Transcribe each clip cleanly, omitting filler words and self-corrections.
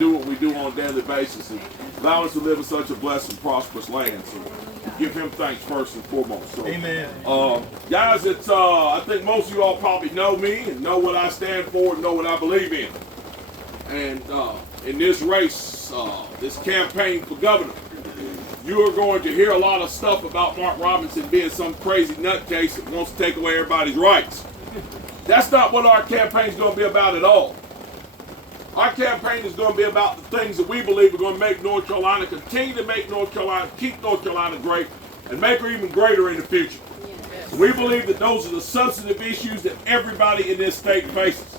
do what we do on a daily basis and allow us to live in such a blessed and prosperous land. So give him thanks first and foremost. So, amen. Guys, it's I think most of you all probably know me and know what I stand for and know what I believe in. And in this race, this campaign for governor, you are going to hear a lot of stuff about Mark Robinson being some crazy nutcase that wants to take away everybody's rights. That's not what our campaign is going to be about at all. Our campaign is going to be about the things that we believe are going to make North Carolina, continue to make North Carolina, keep North Carolina great, and make her even greater in the future. Yes. We believe that those are the substantive issues that everybody in this state faces.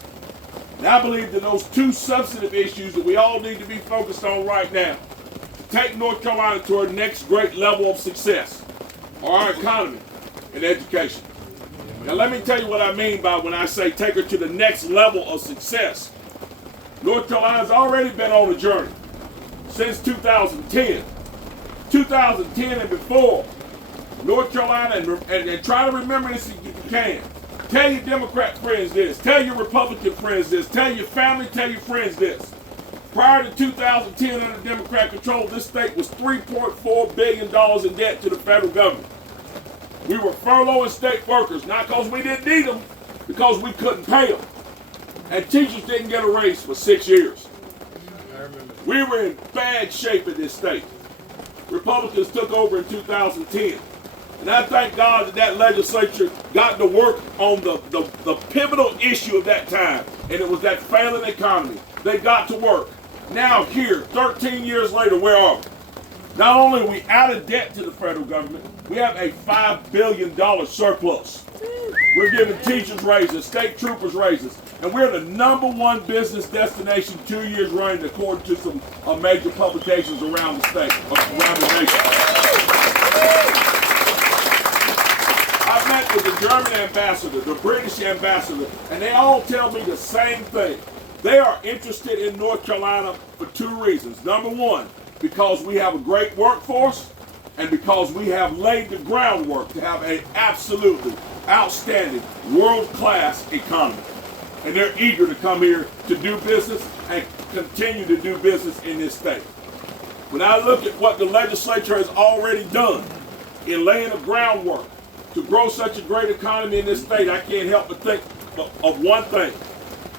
And I believe that those two substantive issues that we all need to be focused on right now to take North Carolina to our next great level of success are our economy and education. Now let me tell you what I mean by when I say take her to the next level of success. North Carolina's already been on a journey since 2010. 2010 and before, North Carolina, and try to remember this if you can. Tell your Democrat friends this. Tell your Republican friends this. Tell your family, tell your friends this. Prior to 2010, under Democrat control, this state was $3.4 billion in debt to the federal government. We were furloughing state workers, not because we didn't need them, because we couldn't pay them. And teachers didn't get a raise for 6 years. We were in bad shape in this state. Republicans took over in 2010. And I thank God that that legislature got to work on the pivotal issue of that time. And it was that failing economy. They got to work. Now here, 13 years later, where are we? Not only are we out of debt to the federal government, we have a $5 billion surplus. We're giving teachers raises, state troopers raises, and we're the #1 business destination 2 years running, according to some major publications around the state, around the nation. I've met with the German ambassador, the British ambassador, and they all tell me the same thing. They are interested in North Carolina for 2 reasons. Number one, because we have a great workforce, and because we have laid the groundwork to have an absolutely outstanding, world-class economy. And they're eager to come here to do business and continue to do business in this state. When I look at what the legislature has already done in laying the groundwork to grow such a great economy in this state, I can't help but think of one thing.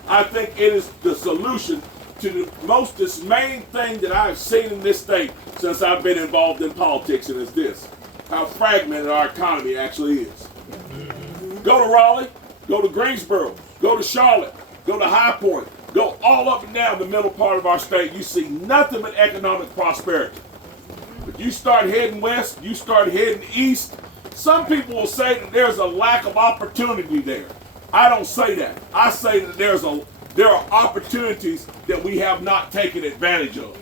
I think it is the solution to the most dismaying thing that I've seen in this state since I've been involved in politics, and it's this: how fragmented our economy actually is. Go to Raleigh, go to Greensboro, go to Charlotte, go to High Point, go all up and down the middle part of our state. You see nothing but economic prosperity. But you start heading west, you start heading east, some people will say that there's a lack of opportunity there. I don't say that. I say that there are opportunities that we have not taken advantage of.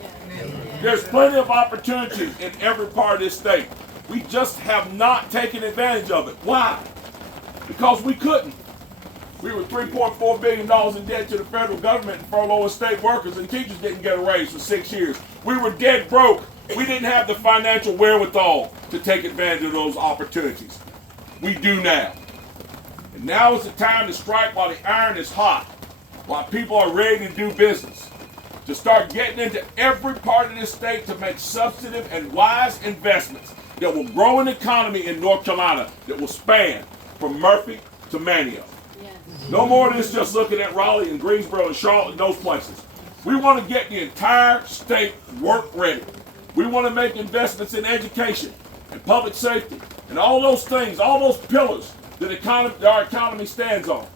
There's plenty of opportunities in every part of this state. We just have not taken advantage of it. Why? Because we couldn't. We were $3.4 billion in debt to the federal government and furloughing state workers, and teachers didn't get a raise for 6 years. We were dead broke. We didn't have the financial wherewithal to take advantage of those opportunities. We do now. And now is the time to strike while the iron is hot, while people are ready to do business, to start getting into every part of this state to make substantive and wise investments that will grow an economy in North Carolina that will span from Murphy to Manio. Yes. No more than this just looking at Raleigh and Greensboro and Charlotte and those places. We want to get the entire state work ready. We want to make investments in education and public safety and all those things, all those pillars that our economy stands on.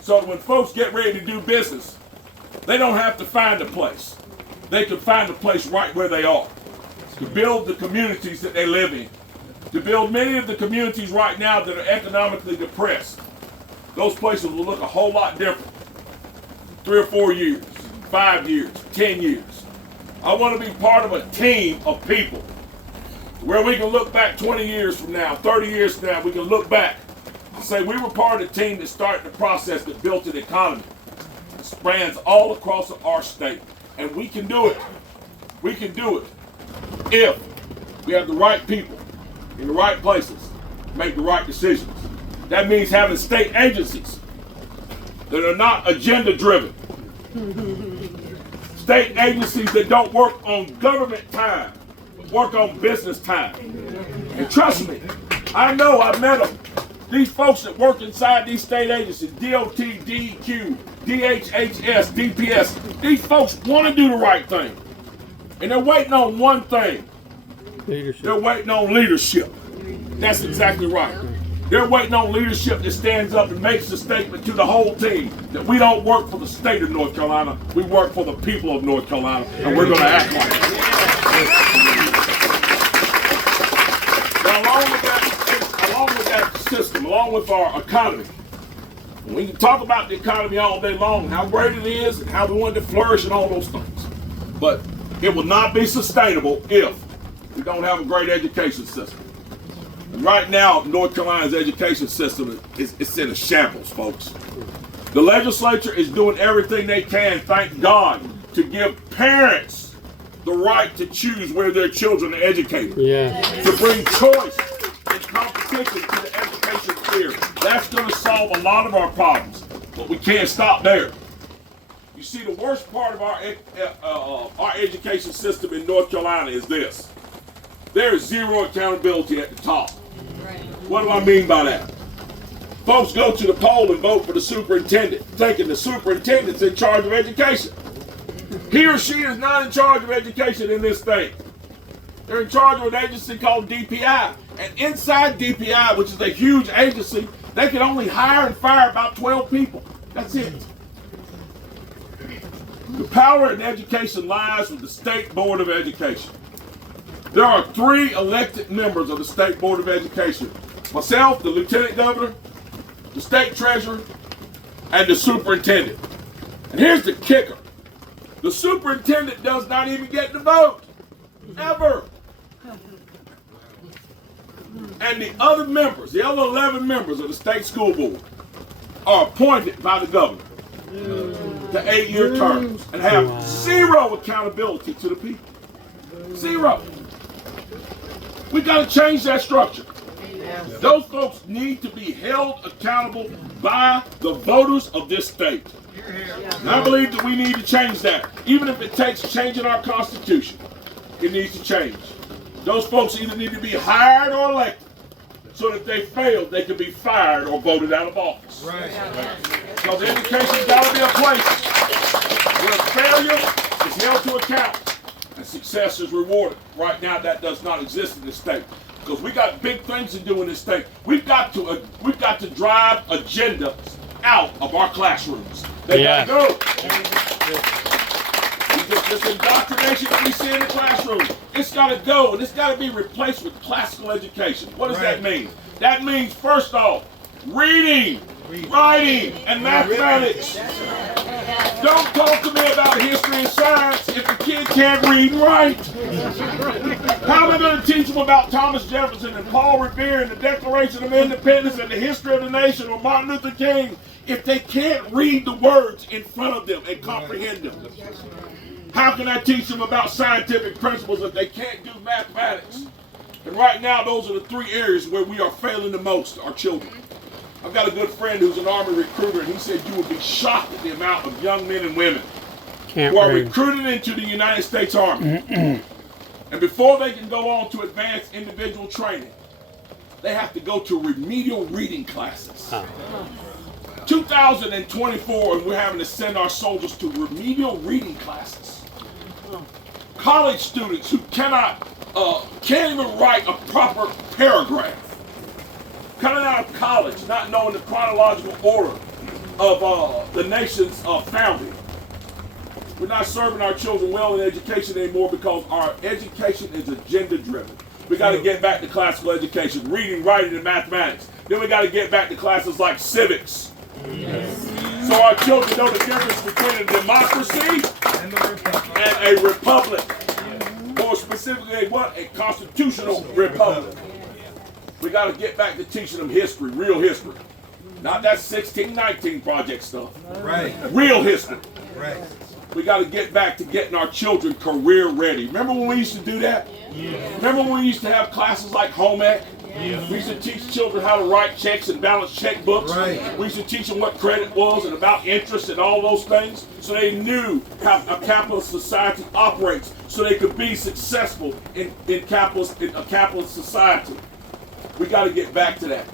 So that when folks get ready to do business, they don't have to find a place. They can find a place right where they are to build the communities that they live in, to build many of the communities right now that are economically depressed. Those places will look a whole lot different. 3 or 4 years, 5 years, 10 years. I want to be part of a team of people where we can look back 20 years from now, 30 years from now, we can look back and say we were part of the team that started the process that built an economy that spans all across our state. And we can do it. We can do it if we have the right people in the right places to make the right decisions. That means having state agencies that are not agenda driven. state agencies that don't work on government time, but work on business time. And trust me, I know, I've met them. These folks that work inside these state agencies, DOT, DEQ, DHHS, DPS, these folks want to do the right thing. And they're waiting on one thing. Leadership. They're waiting on leadership. That's exactly right. They're waiting on leadership that stands up and makes a statement to the whole team that we don't work for the state of North Carolina, we work for the people of North Carolina, and we're going to act like it. Now, along with that system, along with our economy, we can talk about the economy all day long, how great it is, and how we want it to flourish and all those things. But it will not be sustainable if we don't have a great education system. And right now, North Carolina's education system is in a shambles, folks. The legislature is doing everything they can, thank God, to give parents the right to choose where their children are educated. Yeah. To bring choice and competition to the education sphere. That's going to solve a lot of our problems, but we can't stop there. You see, the worst part of our education system in North Carolina is this. There is zero accountability at the top. What do I mean by that? Folks go to the poll and vote for the superintendent, thinking the superintendent's in charge of education. He or she is not in charge of education in this state. They're in charge of an agency called DPI. And inside DPI, which is a huge agency, they can only hire and fire about 12 people. That's it. The power in education lies with the State Board of Education. There are 3 elected members of the State Board of Education. Myself, the Lieutenant Governor, the State Treasurer, and the Superintendent. And here's the kicker. The Superintendent does not even get to vote. Ever. And the other members, the other 11 members of the State School Board are appointed by the Governor to 8-year terms and have zero accountability to the people. Zero. We got to change that structure. Those folks need to be held accountable by the voters of this state. And I believe that we need to change that. Even if it takes changing our Constitution, it needs to change. Those folks either need to be hired or elected, so that if they fail, they can be fired or voted out of office. Right. Because education's got to be a place where failure is held to account and success is rewarded. Right now, that does not exist in this state. Because we got big things to do in this state. We've got to drive agendas out of our classrooms. They got to go. This indoctrination that we see in the classroom, it's got to go, and it's got to be replaced with classical education. What does that mean? That means, first off, reading, writing, and mathematics. Don't talk to me about history and science if the kid can't read and write. How am I going to teach them about Thomas Jefferson and Paul Revere and the Declaration of Independence and the history of the nation or Martin Luther King if they can't read the words in front of them and comprehend them? How can I teach them about scientific principles if they can't do mathematics? And right now, those are the 3 areas where we are failing the most, our children. I've got a good friend who's an Army recruiter, and he said you would be shocked at the amount of young men and women who are recruited into the United States Army. And before they can go on to advanced individual training, they have to go to remedial reading classes. 2024, and we're having to send our soldiers to remedial reading classes. College students who can't even write a proper paragraph. Coming out of college, not knowing the chronological order of the nation's founding. We're not serving our children well in education anymore because our education is agenda-driven. We got to get back to classical education, reading, writing, and mathematics. Then we got to get back to classes like civics. So our children know the difference between a democracy and a republic. More specifically, a constitutional republic. We got to get back to teaching them history, real history. Not that 1619 project stuff. Right. Real history. Right. We got to get back to getting our children career ready. Remember when we used to do that? Yeah. Remember when we used to have classes like home ec? We should teach children how to write checks and balance checkbooks. Right. We should teach them what credit was and about interest and all those things, so they knew how a capitalist society operates, so they could be successful in a capitalist society. We got to get back to that.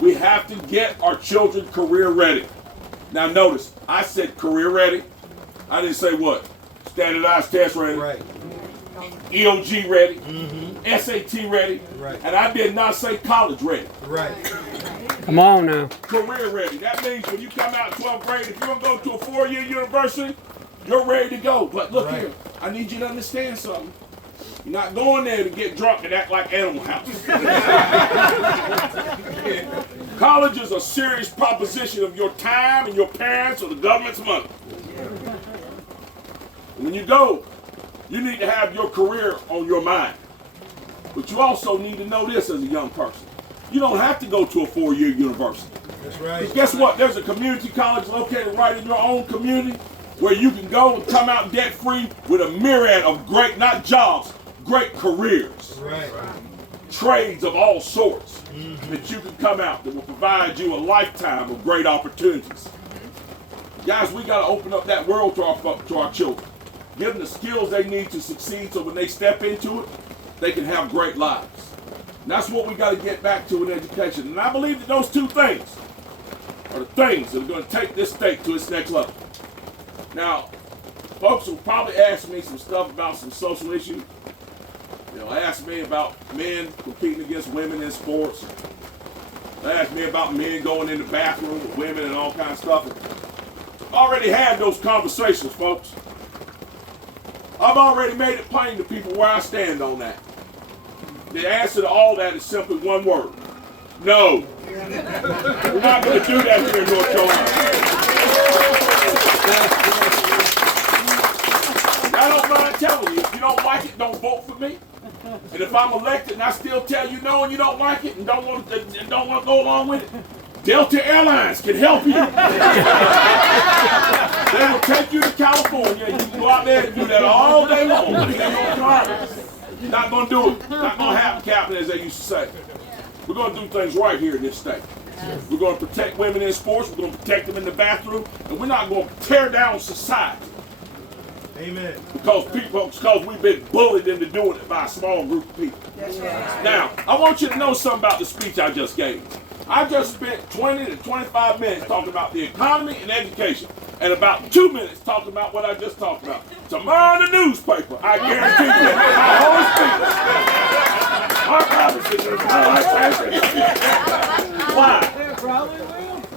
We have to get our children career ready. Now notice, I said career ready. I didn't say what? Standardized test ready. Right. EOG ready. SAT ready. Right. And I did not say college ready. Right. Come on now. Career ready. That means when you come out of 12th grade, if you're going to go to a 4-year university, you're ready to go. But look Right. here, I need you to understand something. You're not going there to get drunk and act like Animal House. College is a serious proposition of your time and your parents or the government's money. When you go, you need to have your career on your mind. But you also need to know this as a young person. You don't have to go to a 4-year university. That's right. Because guess what? There's a community college located right in your own community where you can go and come out debt-free with a myriad of great, not jobs, great careers. Right. Trades of all sorts that you can come out that will provide you a lifetime of great opportunities. Guys, we got to open up that world to our children. Give them the skills they need to succeed so when they step into it, they can have great lives. And that's what we got to get back to in education. And I believe that those two things are the things that are going to take this state to its next level. Now, folks will probably ask me some stuff about some social issues. They'll ask me about men competing against women in sports. They'll ask me about men going in the bathroom with women and all kinds of stuff. I've already had those conversations, folks. I've already made it plain to people where I stand on that. The answer to all that is simply one word. No. We're not going to do that here in North Carolina. I don't mind telling you, if you don't like it, don't vote for me. And if I'm elected and I still tell you no and you don't like it and don't want to go along with it, Delta Airlines can help you. They will take you to California and you can go out there and do that all day long. Not going to do it. Not going to happen, Captain, as they used to say. We're going to do things right here in this state. We're going to protect women in sports. We're going to protect them in the bathroom. And we're not going to tear down society. Amen. Because we've been bullied into doing it by a small group of people. Now, I want you to know something about the speech I just gave. I just spent 20 to 25 minutes talking about the economy and education, and about 2 minutes talking about what I just talked about. Tomorrow in the newspaper, I guarantee you, my whole speech. Why?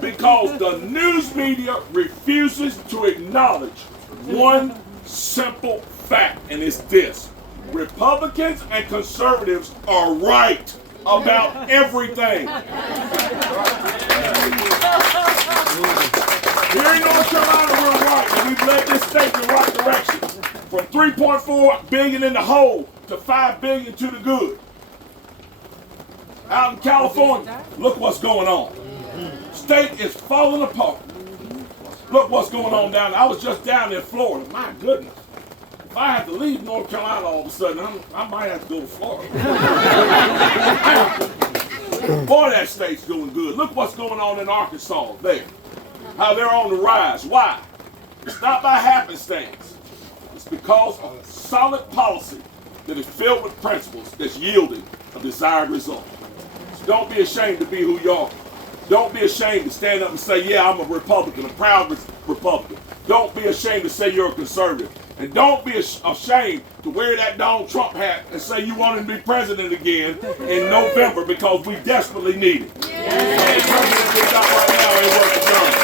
Because the news media refuses to acknowledge one simple fact, and it's this: Republicans and conservatives are right about everything. Here in North Carolina, we're right, and we've led this state in the right direction. From $3.4 billion in the hole to $5 billion to the good. Out in California, look what's going on. State is falling apart. Look what's going on down there. I was just down in Florida. My goodness. If I had to leave North Carolina all of a sudden, I might have to go to Florida. Boy, that state's doing good. Look what's going on in Arkansas there. How they're on the rise. Why? It's not by happenstance. It's because of solid policy that is filled with principles that's yielding a desired result. So don't be ashamed to be who you are. Don't be ashamed to stand up and say, yeah, I'm a Republican, a proud Republican. Don't be ashamed to say you're a conservative. And don't be ashamed to wear that Donald Trump hat and say you want him to be president again in November, because we desperately need it. And the president we got right now ain't worth the journey.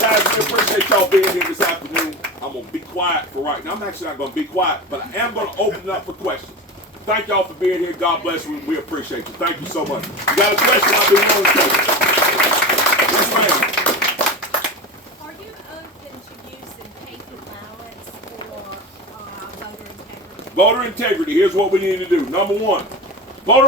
Guys, we appreciate y'all being here this afternoon. I'm going to be quiet for right now. I'm actually not going to be quiet, but I am going to open it up for questions. Thank y'all for being here. God bless you. We appreciate you. Thank you so much. You got a question? I'll be willing to take it. Yes, ma'am. Are you open to using paper ballots for voter integrity? Voter integrity. Here's what we need to do. Number one, voter